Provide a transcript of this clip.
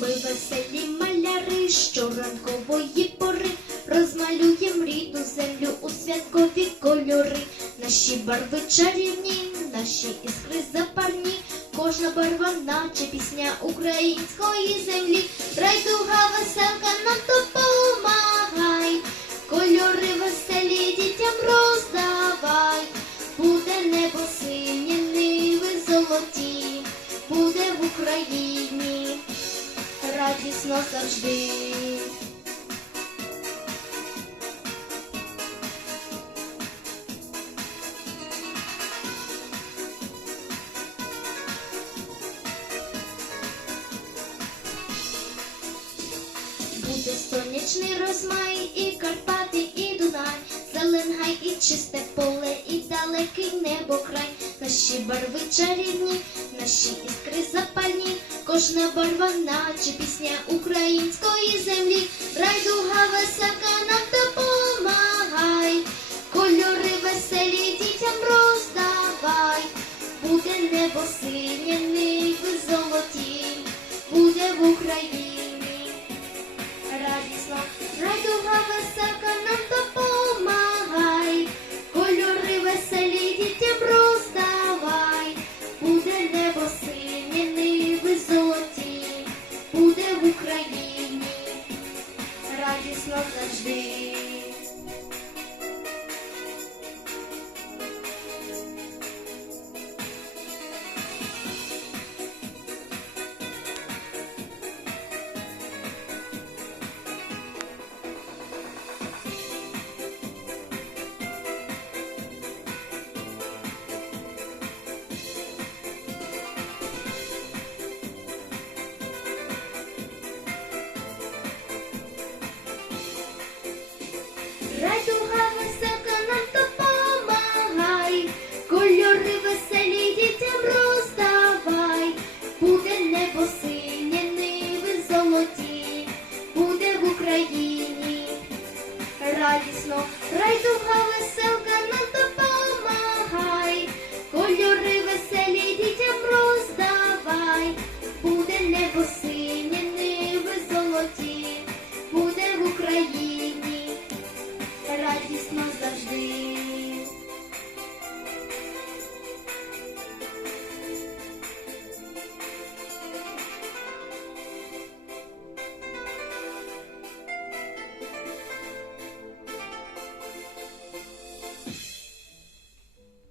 Ми веселі маляри щоранкової пори розмалюєм рідну землю у святкові кольори. Наші барви чарівні, наші іскри запальні, кожна барва, наче пісня української землі. Райдуга веселка нам допомагай, кольори веселі дітям роздавай. Буде небо синє, ниви золоті, буде в Україні радісно завжди. Буде сонячний розмай, і Карпати, і Дунай, Зеленгай, і чисте поле, і далекий небо край. Наші барви чарівні, наші іскри запальні, кожна барва, наче пісня української землі. Райдуга висока нам радісно, райдуга веселка нам допомагай, кольори веселі дітям роздавай, буде небо синє, ниви золоті, буде в Україні радісно завжди.